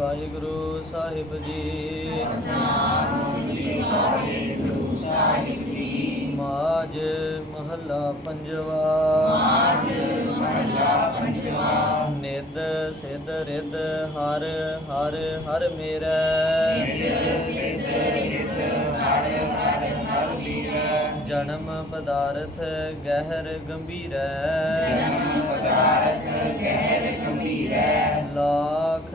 ਵਾਹਿਗੁਰੂ ਸਾਹਿਬ ਜੀ। ਮਾਜ ਮਹੱਲਾ ਪੰਜਵਾ। ਨਿਦ ਸਿਧ ਰਿਦ ਹਰ ਹਰ ਹਰ ਮੇਰਾ। ਜਨਮ ਪਦਾਰਥ ਗਹਿਰ ਗੰਭੀਰੈ। ਲੱਖ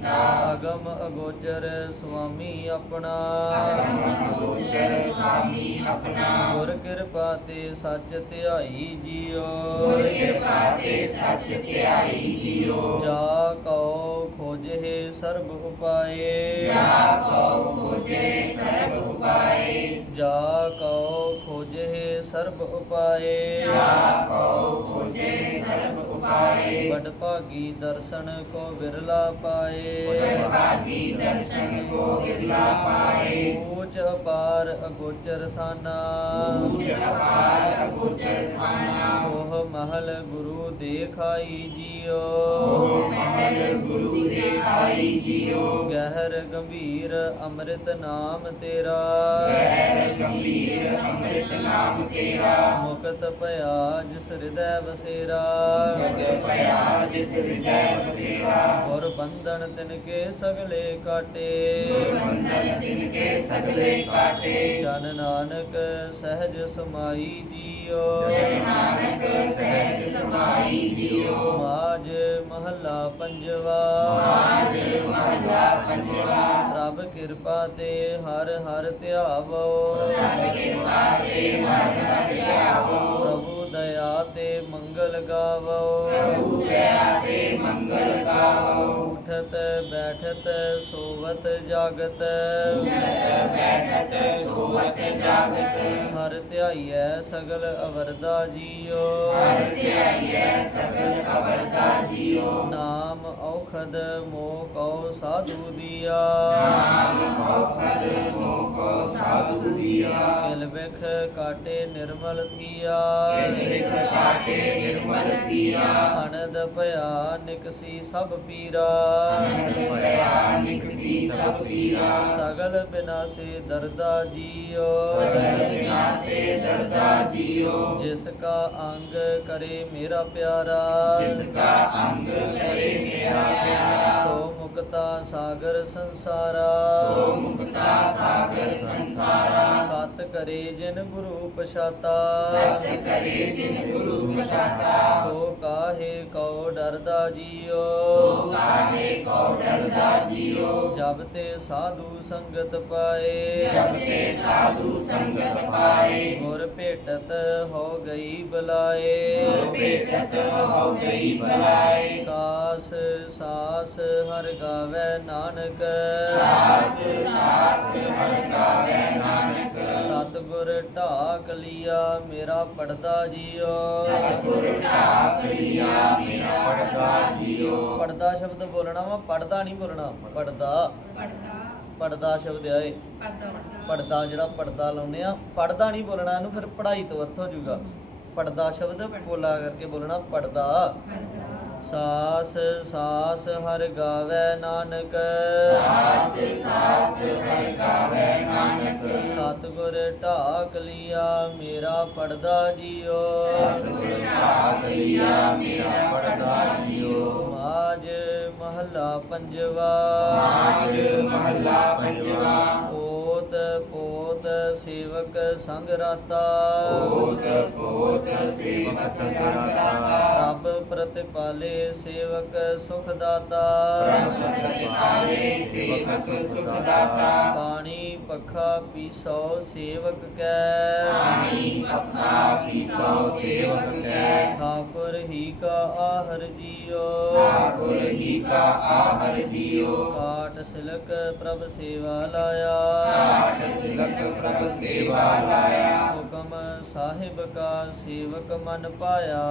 ਅਗਮ ਅਗੋਚਰ ਸੁਆਮੀ ਆਪਣਾ। ਗੁਰ ਕਿਰਪਾ ਤੇ ਸੱਚ ਧਿਆਈ ਜੀਓ। ਜਾ ਕਉ ਖੋਜੇ ਸਰਬ ਉਪਾਏ ਜਾ ਕਉ ਖੋਜੇ ਸਰਬ ਉਪਾਏ। ਜਾ ਕਉ ਖੋਜੇ ਸਰਬ ਉਪਾਏ। ਜਾ ਕਉ ਖੋਜੇ ਸਰਬ ਉਪਾਏ। ਬੜ ਭਾਗੀ ਦਰਸ਼ਨ ਕੋ ਵਿਰਲਾ ਪਾਏ। ਬੜ ਭਾਗੀ ਦਰਸ਼ਨ ਕੋ ਵਿਰਲਾ ਪਾਏ। ਊਚ ਅਪਾਰ ਅਗੋਚਰ ਥਾਨਾ। ਊਚ ਅਪਾਰ ਅਗੋਚਰ ਥਾਨਾ। ਉਹ ਮਹਲ ਗੁਰੂ ਦੇਖਾਈ ਜੀਓ। ਉਹ ਮਹਲ ਗੁਰੂ ਦੇਖਾਈ ਜੀਓ। ਗਹਿਰ ਗੰਭੀਰ ਅੰਮ੍ਰਿਤ ਨਾਮ ਤੇਰਾ। ਗਹਿਰ ਗੰਭੀਰ ਅੰਮ੍ਰਿਤ ਨਾਮ ਤੇਰਾ। ਮੁਕਤ ਭਇਆ ਜਿਸ ਹਿਰਦੈ ਵਸੇਰਾ। ਮੁਕਤ ਭਇਆ ਜਿਸ ਹਿਰਦੈ ਵਸੇਰਾ। ਗੁਰ ਬੰਧਨ ਤਿਨ ਕੇ ਸਗਲੇ ਕਾਟੇ। ਗੁਰ ਬੰਧਨ ਤਿਨ ਕੇ ਸਗਲੇ ਕਾਟੇ। ਜਨ ਨਾਨਕ ਸਹਿਜ ਸਮਾਈ ਜੀਓ। ਜਨ ਨਾਨਕ ਸਹਿਜ ਸਮਾਈ ਜੀਓ। ਮਾਜ ਮਹੱਲਾ ਪੰਜਵਾ। ਪੰਜਵਾ ਪ੍ਰਭ ਕਿਰਪਾ ਤੇ ਹਰ ਹਰ ਧਿਆਵੋ। ਪ੍ਰਭ ਕਿਰਪਾ ਤੇ ਹਰ ਹਰ ਧਿਆਵੋ। ਪ੍ਰਭੂ ਦਇਆ ਤੇ ਮੰਗਲ ਗਾਵੋ। ਪ੍ਰਭੂ ਦਇਆ ਤੇ ਮੰਗਲ ਗਾਵੋ। ਉਠਤ ਬੈਠਤ ਸੋਵਤ ਜਾਗਤ। ਉਠਤ ਬੈਠਤ ਸੋਵਤ ਜਾਗਤ। ਹਰ ਧਿਆਈਐ ਸਗਲ ਅਵਰਦਾ ਜੀਓ। ਹਰ ਧਿਆਈਐ ਸਗਲ ਅਵਰਦਾ ਜੀਓ। ਨਾਮ ਔਖਦ ਮੋਹ ਕਉ ਸਾਧੂ ਦੀਆ। ਨਾਮ ਔਖਦ ਮੋਹ ਕਉ ਸਾਧੂ ਦੀਆ। ਕਿਲ ਬਿਖ ਕਾਟੇ ਨਿਰਮਲ ਥੀਆ ਕਿਲ ਬਿਖ ਕਾਟੇ ਨਿਰਮਲ ਥੀਆ ਅਨੰਦ ਭਇਆ ਨਿਕਸੀ ਸਭ ਪੀਰਾ। ਸਭ ਪੀਰਾ ਸਗਲ ਬਿਨਾਸੇ ਦਰਦਾ ਜੀਓ। ਸਗਲ ਬਿਨਾਸੇ ਦਰਦਾ ਜੀਓ। ਜਿਸ ਕਾ ਅੰਗ ਕਰੇ ਮੇਰਾ ਪਿਆਰਾ। ਜਿਸ ਕਾ ਅੰਗ ਕਰੇ ਮੇਰਾ ਪਿਆਰਾ। ਸੋ ਮੁਕਤਾ ਸਾਗਰ ਸੰਸਾਰਾ। ਸੋ ਮੁਕਤਾ ਸਾਗਰ ਸੰਸਾਰਾ। ਸਤ ਕਰੇ ਜਿਨ ਗੁਰੂ ਪਛਾਤਾ। ਸਤ ਕਰੇ ਜਿਨ ਗੁਰੂ ਪਛਾਤਾ। ਕਉ ਡਰਦਾ ਜੀਓ। ਸੋ ਕਾਹੇ ਕਉ ਡਰਦਾ ਜੀਓ। ਜਬ ਤੇ ਸਾਧੂ ਸੰਗਤ ਪਾਏ। ਜਬ ਤੇ ਸਾਧੂ ਸੰਗਤ ਪਾਏ। ਗੁਰ ਭੇਟਤ ਹੋ ਗਈ ਬਲਾਏ। ਗੁਰ ਭੇਟਤ ਹੋ ਗਈ ਬਲਾਏ। ਸਾਸ ਸਾਸ ਹਰ ਗਾਵੇ ਨਾਨਕ। ਸਾਸ ਸਾਸ ਹਰ ਗਾਵੇ ਨਾਨਕ। ਸਤਿਗੁਰ ਢਾਕ ਲਿਆ ਮੇਰਾ ਪੜਦਾ ਜੀਓ। ਸਤਿਗੁਰ ਢਾਕ ਲਿਆ ਮੇਰਾ ਪੜਦਾ ਜੀਓ। ਪੜਦਾ ਸ਼ਬਦ ਬੋਲਣਾ ਵਾ ਪੜਦਾ ਨਹੀਂ ਬੋਲਣਾ ਪੜਦਾ। ਪੜਦਾ। ਪੜਦਾ ਸ਼ਬਦ ਆਏ ਪੜਦਾ ਪੜਦਾ। ਜਿਹੜਾ ਪੜਦਾ ਲਾਉਨੇ ਆ ਪੜਦਾ ਨਹੀਂ ਬੋਲਣਾ ਇਹਨੂੰ ਫਿਰ ਪੜਾਈ ਤੋਂ ਅਰਥ ਹੋ ਜਾਊਗਾ। ਪੜਦਾ ਸ਼ਬਦ ਬੋਲਾ ਕਰਕੇ ਬੋਲਣਾ ਪੜਦਾ। ਪੜਦਾ। ਸਾਸ ਸਾਸ ਹਰ ਗਾਵੇ ਨਾਨਕ। ਸਾਸ ਸਾਸ ਹਰ ਗਾਵੇ ਨਾਨਕ। ਸਤਿਗੁਰ ਢਾਕ ਲਿਆ ਮੇਰਾ ਪੜਦਾ ਜੀਓ। ਸਤਿਗੁਰ ਢਾਕ ਲਿਆ ਮੇਰਾ ਪੜਦਾ ਜੀਓ। ਮਾਜ ਮਹੱਲਾ ਪੰਜਵਾ। ਮਾਜ ਮਹੱਲਾ ਪੰਜਵਾ। ਪੋਤ ਪੋਤ ਸੇਵਕ ਸੰਗ ਰਾਤਾ। ਪੋਤ ਪੋਤ ਸੇਵਕ ਸੰਗਰਾਤਾ ਰੱਬ ਪ੍ਰਤਿਪਾਲੇ ਸੇਵਕ ਸੁਖ ਦਾਤਾ ਪ੍ਰਭ ਪ੍ਰਤਿਪਾਲੇ ਸੇਵਕ ਸੁਖ ਦਾਤਾ ਪਾਣੀ ਪੱਖਾ ਪੀਸੋ ਸੇਵਕ ਕੈ। ਪਾਣੀ ਪੱਖਾ ਪੀਸੋ ਸੇਵਕ ਕੈ। ਠਾਕੁਰ ਹੀ ਕਾ ਆਹਰ ਜੀਓ। ਠਾਕੁਰ ਹੀ ਕਾ ਆਹਰ ਜੀਓ। ਕਾਟ ਸਿਲਕ ਪ੍ਰਭ ਸੇਵਾ ਲਾਇਆ। ਕਾਟ ਸਿਲਕ ਪ੍ਰਭ ਸੇਵਾ ਲਾਇਆ। ਹੁਕਮ ਸਾਹਿਬ ਕਾ ਸੇਵਕ ਮਨ ਪਾਇਆ।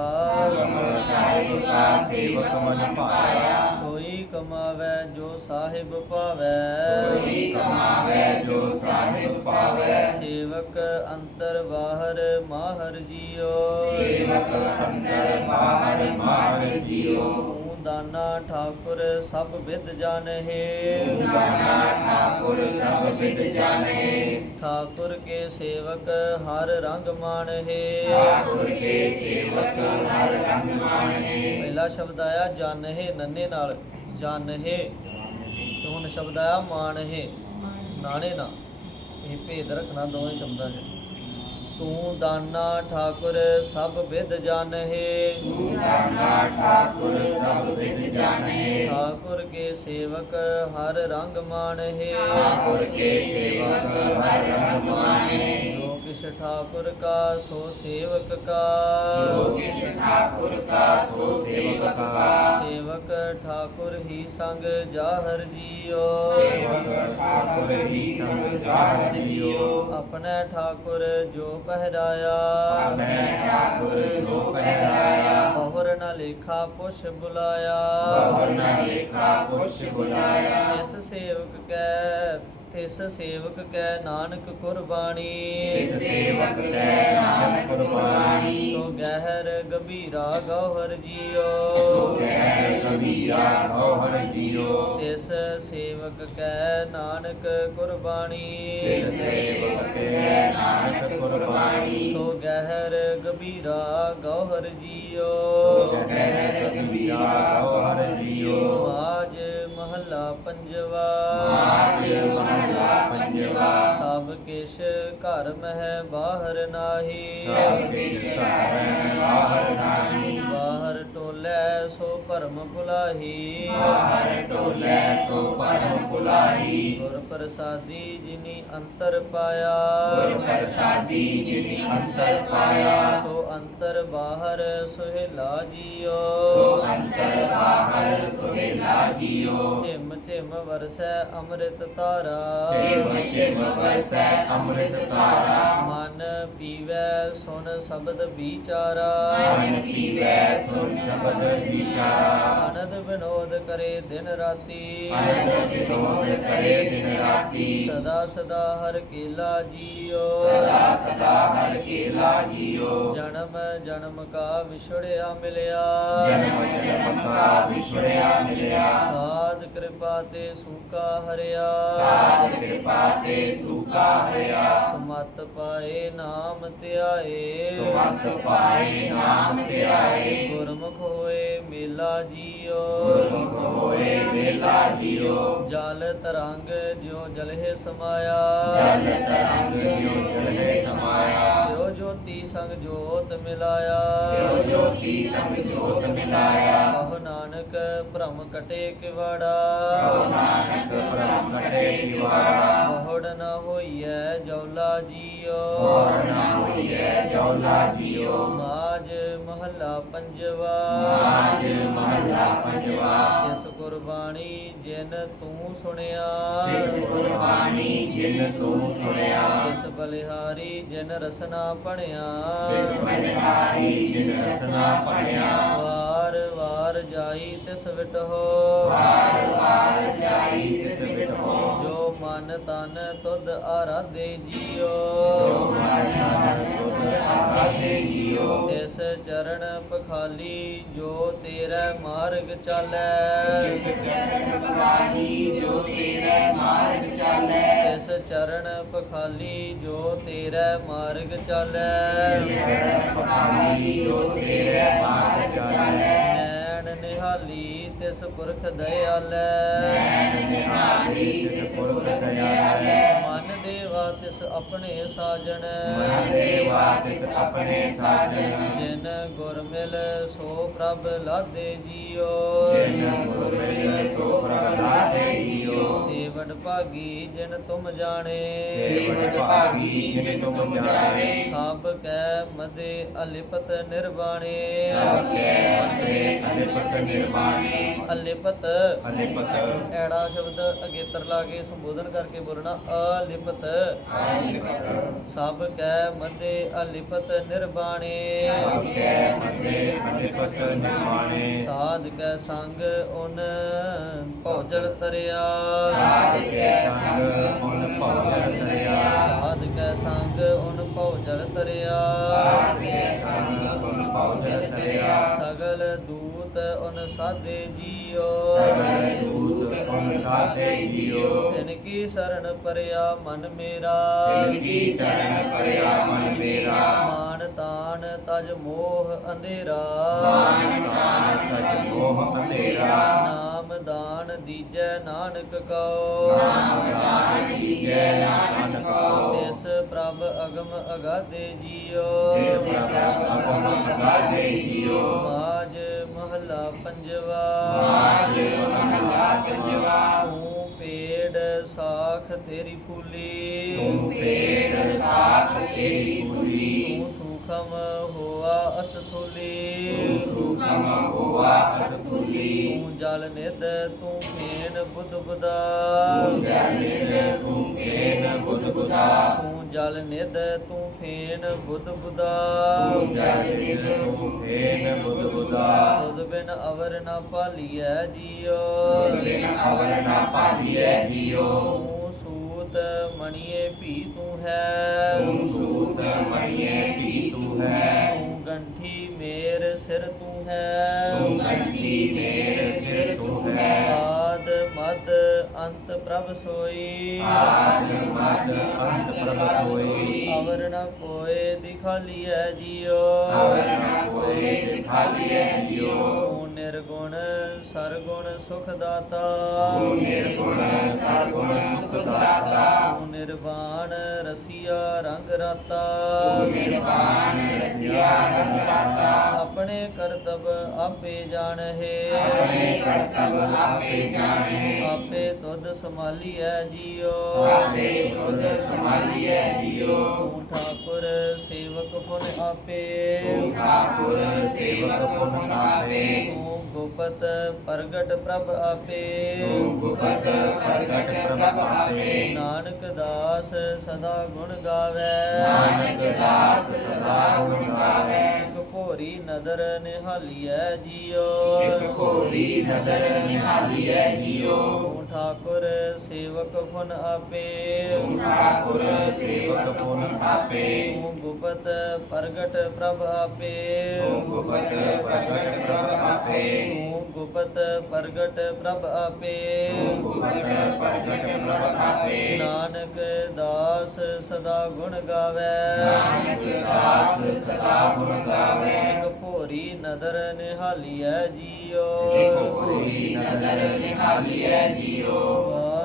ਹੁਕਮ ਸਾਹਿਬ ਕਾ ਸੇਵਕ ਮਨ ਪਾਇਆ ਸੋਈ ਕਮਾਵੇ ਜੋ ਸਾਹਿਬ ਪਾਵੇ ਸੋਈ ਕਮਾਵੇ ਜੋ ਸਾਹਿਬ ਪਾਵੇ। ਸੇਵਕ ਅੰਤਰ ਬਾਹਰ ਮਾਹਰ ਜੀਓ। ਸੇਵਕ ਅੰਤਰ ਬਾਹਰ ਮਾਹਰ ਜੀਓ। ਦਾਨਾ ਠਾਕੁਰ ਸਭ ਵਿਦ ਜਾਣਹਿ। ਦਾਨਾ ਠਾਕੁਰ ਸਭ ਵਿਦ ਜਾਣੇ ਠਾਕੁਰ ਕੇ ਸੇਵਕ ਹਰ ਰੰਗ ਮਾਣਹਿ। ਠਾਕੁਰ ਕੇ ਸੇਵਕ ਹਰ ਰੰਗ ਮਾਣੇ ਪਹਿਲਾ ਸ਼ਬਦ ਆਇਆ ਜਾਣਹਿ ਨੰਨੇ ਨਾਲ। ਜਾਣਹਿ। ਤੇ ਹੁਣ ਸ਼ਬਦ ਆਇਆ ਮਾਣਹਿ। ਨਾਣੇ ਨਾ ਇਹ ਭੇਦ ਰੱਖਣਾ ਦੋਵੇਂ ਸ਼ਬਦਾਂ 'ਚ। ਤੂੰ ਦਾਨਾ ਠਾਕੁਰ ਸਭ ਵਿਦ ਜਾਣਹਿ। ਤੂੰ ਦਾਨਾ ਠਾਕੁਰ ਸਭ ਵਿਦ ਜਾਣੇ ਠਾਕੁਰ ਕੇ ਸੇਵਕ ਹਰ ਰੰਗ ਮਾਣਹਿ। ਠਾਕੁਰ ਕੇ ਸੇਵਕ ਹਰ ਰੰਗ ਮਾਣੇ ਕਿਛ ਠਾਕੁਰ ਕਾ ਸੋ ਸੇਵਕ ਕਾ। ਸੇਵਕ ਕਾ। ਸੇਵਕ ਠਾਕੁਰ ਹੀ ਸੰਗ ਜਾਹਰ ਜੀਓ। ਸੇਵਕ ਠਾਕੁਰ ਹੀ ਸੰਗ ਜਾਣ ਦਿਓ ਆਪਣੇ ਠਾਕੁਰ ਜੋ ਪਹਿਰਾਇਆ। ਆਪਣੇ ਠਾਕੁਰ ਜੋ ਪਹਿਰਾਇਆ। ਬਹੁਰ ਨ ਲੇਖਾ ਪੁਛ ਬੁਲਾਇਆ। ਬਹੁਰ ਨ ਲੇਖਾ ਪੁੱਛ ਬੁਲਾਇਆ। ਇਸ ਸੇਵਕ ਕੈ ਤਿਸ ਸੇਵਕ ਕੈ ਨਾਨਕ ਕੁਰਬਾਨੀ ਇਸ ਸੇਵਕ ਕੈ ਨਾਨਕ ਕੁਰਬਾਨੀ ਸੋ ਗਹਿਰ ਗੰਭੀਰਾ ਗੌਹਰ ਜੀਓ। ਸੋ ਗਹਿ ਕਬੀਰਾ ਗੋਹਰ ਜੀਓ। ਤਿਸ ਸੇਵਕ ਕੈ ਨਾਨਕ ਕੁਰਬਾਨੀ ਇਸ ਸੇਵਕ ਕੈ ਨਾਨਕ ਕੁਰਬਾਨੀ ਸੋ ਗਹਿਰ ਗੰਭੀਰਾ ਗੌਹਰ ਜੀਓ। ਸੋ ਗਹਿ ਕਬੀਰਾ ਗੋਹਰ ਜੀਓ। ਆਜ ਮਹੱਲਾ ਪੰਜਵਾ। ਮਾਜ ਮਹਲਾ ਪੰਜਵਾ ਸਭ ਕਿਛ ਘਰ ਮਹਿ ਬਾਹਰ ਨਾਹੀ। ਸਭ ਕਿਛ ਘਰ ਬਾਹਰ ਨਾਹੀ। ਸੋ ਭਰਮ ਭੁਲਾਹੀ। ਬਾਹਰ ਟੋਲੇ ਸੋ ਪਰਮ ਪੁਲਾਹੀ ਗੁਰ ਪ੍ਰਸਾਦੀ ਜਿਨੀ ਅੰਤਰ ਪਾਇਆ। ਗੁਰ ਪ੍ਰਸਾਦੀ ਜਿਨੀ ਅੰਤਰ ਪਾਇਆ। ਸੋ ਅੰਤਰ ਬਾਹਰ ਸੁਹੇਲਾ ਜੀਓ ਸੋ ਅੰਤਰ ਬਾਹਰ ਸੁਹੇਲਾ ਜੀਓ ਝਿਮ ਝਿਮ ਵਰਸੈ ਅੰਮ੍ਰਿਤ ਧਾਰਾ। ਜਿਮ ਜਿਮ ਵਰਸੈ ਅੰਮ੍ਰਿਤ ਧਾਰਾ। ਮਨ ਪੀਵੈ ਸੁਨ ਸ਼ਬਦ ਵਿਚਾਰਾ। ਮਨ ਪੀਵੈ ਸੁਨ ਸ਼ਬਦ ਵਿਚਾਰਾ। ਆਨੰਦ ਵਿਨੋਦ ਕਰੇ ਦਿਨ ਰਾਤੀ। ਅਨੰਦ ਵਿਨੋਦ ਕਰੇ ਦਿਨ ਰਾਤੀ। ਸਦਾ ਸਦਾ ਹਰ ਕੀਲਾ ਜੀਓ। ਸਦਾ ਸਦਾ ਹਰ ਕੇਲਾ ਜੀਓ। ਜਨਮ ਜਨਮ ਕਾ ਵਿਛੜਿਆ ਮਿਲਿਆ। ਜਨਮ ਜਨਮ ਕਾ ਵਿਛੜਿਆ ਮਿਲਿਆ। ਸਾਧ ਕਿਰਪਾ ਤੇ ਸੂਕਾ ਹਰਿਆ। ਸਾਧ ਕਿਰਪਾ ਤੇ ਸੂਕਾ ਹਰਿਆ। ਸਮਤ ਪਾਏ ਨਾਮ ਧਿਆਏ। ਸੁਮਤ ਪਾਏ ਨਾਮ ਧਿਆਏ। ਗੁਰਮੁਖ ਹੋਏ ਮੇਲਾ ਜੀਓ। ਗੁਰਮੁਖ ਹੋਏ ਵੇਲਾ ਜੀਓ। ਜਲ ਤਰੰਗ ਜਿਉ ਜਲਹਿ ਸਮਾਇਆ। ਜਲ ਤਰੰਗ ਜਿਉ ਜਲੇ ਸਮਾਇਆ। ਜਿਉ ਜੋਤੀ ਸੰਗ ਜੋਤ ਮਿਲਾਇਆ। ਜਿਉ ਜੋਤੀ ਸੰਗ ਜੋਤ ਨਾਨਕ ਭ੍ਰਮ ਕਟੇ ਕਿਵਾੜਾ। ਕਹੋ ਨਾਨਕ ਬ੍ਰਹਮ ਕਟੇ ਕਿਵਾੜਾ। ਬਹੁੜ ਨ ਹੋਈਐ ਜੌਲਾ ਜੀਓ। ਹੋਰ ਨਾ ਹੋਈਐ ਜੌਲਾ ਜੀਓ। ਮਾਜ ਮਹੱਲਾ ਪੰਜਵਾ। ਮਾਜ ਮਹਲਾ ਪੰਜਵਾ। ਇਸ ਕੁਰਬਾਨੀ ਜਿਨ ਤੂੰ ਸੁਣਿਆ। ਤਿਸ ਕੁਰਬਾਨੀ ਜਿਨ ਤੂੰ ਸੁਣਿਆ। ਤਿਸ ਬਲਿਹਾਰੀ ਜਿਨ ਰਸਨਾ ਪਣਿਆ ਤਿਸ ਬਲਿਹਾਰੀ ਜਿਨ ਰਸਨਾ ਪੜਿਆ ਵਾਰ ਜਾਈ ਤਿਸ ਵਿਟਹੋ ਵਾਰ ਵਾਰ ਜਾਈ ਤਿਸ ਵਿਟੋ ਜੋ ਮਨ ਤਨ ਤੁਧ ਆਰਾਧੇ ਜੀਓ। ਜੋ ਮਨ ਤਨ ਤੁਧ ਆਰਾਧੇ ਜੀਓ। ਇਸ ਚਰਨ ਪਖਾਲੀ ਜੋ ਤੇਰਾ ਮਾਰਗ ਚਾਲੈ। ਜਿਸ ਚਰਨ ਭਗਵਾਨੀ ਜੋ ਤੇਰੇ ਮਾਰਗ ਚਾਲੈ। ਇਸ ਚਰਨ ਪਖਾਲੀ ਜੋ ਤੇਰਾ ਮਾਰਗ ਚਾਲੈ। ਜਿਸ ਚਰਨ ਭਗਵਾਨੀ ਜੋ ਤੇਰੇ ਮਾਰਗ ਚਾਲੈ। ਨਿਹਾਲੀ ਤਿਸ ਪੁਰਖ ਦਇਆਲੈ। ਨੈਣ ਨਿਹਾਲੀ ਤਿਸ ਪੁਰਖ ਦਇਆਲੈ। ਮਨ ਦੇਵਾ ਤਿਸ ਆਪਣੇ ਸਾਜਣ। ਮਨ ਦੇਵਾ ਤਿਸ ਆਪਣੇ ਸਾਜਨ ਜਿਨ ਗੁਰ ਮਿਲ ਸੋ ਪ੍ਰਭ ਲਾਦੇ ਜੀਓ। ਜਿਨ ਗੁਰ ਮਿਲ ਸੋ ਪ੍ਰਭ ਲਾਦੇ ਜੀਓ। ਸੇਵਨ ਭਾਗੀ ਜਿਨ ਤੁਮ ਜਾਣੇ। ਸੇਵਟ ਭਾਗੀ ਜਿਨ ਤੁਮ ਜਾਣੇ। ਸਭ ਕੈ ਮਦੇ ਅਲਿਪਤ ਨਿਰਵਾਣੇ। ਸਭ ਕੈ ਅੰਤਰੇ ਅਨਿਪਤ ਨਿਰਮਾਣੇ ਅਲਿਪਤ। ਅਨਿਪਤ ਐੜਾ ਸ਼ਬਦ ਅਗੇਤਰ ਲਾ ਕੇ ਸੰਬੋਧਨ ਕਰਕੇ ਬੋਲਣਾ ਅਲਿਪਤ। ਅਨਿਪਤ ਸਭ ਕੈ ਮਦੇ ਅਲਿਪਤ ਨਿਰਵਾਣੇ ਸਭ ਕੈ ਮੰਦੇ ਅਨਿਪਤ ਨਿਰਮਾਣੇ ਸਾਧ ਕੈ ਸੰਗ ਉਨ ਭੌਜਲ ਤਰਿਆ। ਸਾਧ ਕੈ ਸੰਗ ਮਨ ਭਉ ਦਰਿਆ ਸਾਧ ਕੈ ਸੰਗ ਉਨ ਭੌਜਲ ਤਰਿਆ। ਸਾਧ ਕੈ ਸੰਗ ਮਨ ਭਉ ਦਰਿਆ ਸਗਲ ਦੂਤ ਉਨ ਸਾਧੇ ਜੀਓ। ਸਗਲ ਦੂਤ ਅਨ ਸਾਧੇ ਜੀਓ। ਤਿਨ ਕੀ ਸਰਣ ਪਰਿਆ ਮਨ ਮੇਰਾ। ਤਿਨ ਕੀ ਸਰਣ ਪਰਿਆ ਮਨ ਮੇਰਾ। ਮਾਨ ਤਾਨ ਤਜ ਮੋਹ ਅੰਧੇਰਾ। ਮਾਨ ਤਾਨ ਤਜ ਮੋਹ ਅੰਧੇਰਾ। ਨਾਮ ਦਾਨ ਦੀਜੈ ਨਾਨਕ ਕਉ। ਨਾਮ ਦਾਨ ਦੀਜੈ ਨਾਨਕ ਕਉ। ਇਸ ਪ੍ਰਭ ਅਗਮ ਅਗਾਧੇ ਜੀਓ। ਜਿਸ ਪ੍ਰਭ ਅਗਮ ਅਗਾਧੇ ਜੀਓ। ਪੰਜਵਾ। ਮਾਜ ਮਹਲਾ ਪੰਜਵਾ। ਤੂੰ ਪੇੜ ਸਾਖ ਤੇਰੀ ਫੂਲੀ। ਤੂੰ ਪੇੜ ਸਾਖ ਤੇਰੀ ਫੁੱਲੀ। ਤੂੰ ਸੁਖਮ ਹੋਆ ਅਸਥੂਲੀ। ਤੂੰ ਸੁਖਮ ਹੋਆ ਅਸਤੁਲੀ ਤੂੰ ਜਲ ਨਿਧ ਤੂੰ ਫੇਨ ਬੁੱਧ ਬੁਦਾ ਤੂੰ ਜਲ ਨਿਧ ਤੂੰ ਕੇਨ ਬੁੱਧ ਬੁਧਾ। ਤੂੰ ਜਲ ਨਿਧ ਤੂੰ ਫੇਨ ਬੁੱਧ ਬੁਦਾ। ਤੂੰ ਜਲ ਨਿਧ ਤੂੰ ਕੇਨ ਬੁੱਧ ਬੁਧਾ ਤੁਧ ਬਿਨ ਅਵਰ ਨਾ ਪਾਲੀਐ ਜੀਓ। ਤੁਧ ਬਿਨ ਅਵਰ ਨਾ ਪਾਲੀਐ ਜੀਓ। ਤੂੰ ਸੂਤ ਮਣੀਏ ਭੀ ਤੂੰ ਹੈ। ਤੂੰ ਸੂਤ ਮਣੀਏ ਵੀ ਤੂੰ ਹੈ। ਤੂੰ ਗੰਠੀ ਮੇਰ ਸਿਰ ਤੂੰ ਹੈ। ਤੂੰ ਕੰਠੀ ਮੇਰ ਸਿਰ ਤੂੰ ਹੈ। ਆਦ ਮਦ ਅੰਤ ਪ੍ਰਭ ਸੋਈ। ਆਦ ਮਦ ਅੰਤ ਪ੍ਰਭ ਹੋਈ ਅਵਰ ਨ ਕੋਏ ਦਿਖਾਲੀਐ ਜੀਓ ਅਵਰ ਨਾ ਕੋਏ ਦਿਖਾਲੀਐ ਜੀਓ ਤੂੰ ਨਿਰਗੁਣ ਸਰਗੁਣ ਸੁਖ ਦਾਤਾ ਤੂੰ ਨਿਰਗੁਣ ਸਰਗੁਣ ਸੁਖ ਦਾਤਾ ਤੂੰ ਨਿਰਵਾਣ ਰਸੀਆ ਰੰਗ ਰਾਤਾ। ਤੂੰ ਨਿਰਵਾਣ ਰਸਿਆ ਰੰਗ ਰਾਤਾ। ਆਪਣੇ ਕਰਤਬ ਆਪੇ ਜਾਣਹਿ। ਆਪਣੇ ਕਰਤਬ ਆਪੇ ਜਾਣੇ ਆਪੇ ਤੁਧ ਸੰਭਾਲੀਐ ਜੀਓ। ਆਪੇ ਤੁਧ ਸੰਭਾਲੀਐ ਜੀਓ। ਤੂੰ ਠਾਕੁਰ ਸੇਵਕ ਪੁਨ ਆਪੇ। ਤੂੰ ਠਾਕੁਰ ਸੇਵਕ ਪੁਨ ਆਪੇ। ਤੂੰ ਗੁਪਤ ਪ੍ਰਗਟ ਪ੍ਰਭ ਆਪੇ ਗੁਪਤ ਪ੍ਰਗਟ ਪ੍ਰਭ ਆਪੇ ਨਾਨਕ ਦਾਸ ਸਦਾ ਗੁਣ ਗਾਵੇ ਨਾਨਕ ਦਾਸ ਸਦਾ ਗੁਣ ਗਾਵੇ ਇੱਕ ਭੋਰੀ ਨਦਰ ਨਿਹਾਲੀਐ ਜੀਓ ਇਕ ਘੋਰੀ ਨਦਰ ਨਿਹਾਲੀਐ ਜੀਓ ਠਾਕੁਰ ਸੇਵਕ ਪੁਨ ਆਪੇ। ਠਾਕੁਰ ਸੇਵਕ ਪੁਨ ਆਪੇ। ਤੂੰ ਗੁਪਤ ਪ੍ਰਗਟ ਪ੍ਰਭ ਆਪੇ। ਤੂੰ ਗੁਪਤ ਪ੍ਰਗਟ ਪ੍ਰਭ ਆਪੇ। ਤੂੰ ਗੁਪਤ ਪ੍ਰਗਟ ਪ੍ਰਭ ਆਪੇ। ਤੂੰ ਗੁਪਤ ਪ੍ਰਗਟ ਪ੍ਰਭ ਆਪੇ। ਨਾਨਕ ਦਾਸ ਸਦਾ ਗੁਣ ਗਾਵੇ। ਨਾਨਕ ਦਾਸ ਸਦਾ ਗੁਣ ਗਾਵੇ। ਇੱਕ ਭੋਰੀ ਨਦਰ ਨਿਹਾਲੀਐ ਜੀਓ। ਇਕ ਘੋਰੀ ਨਦਰ ਨਿਹਾਲੀਐ ਜੀਓ।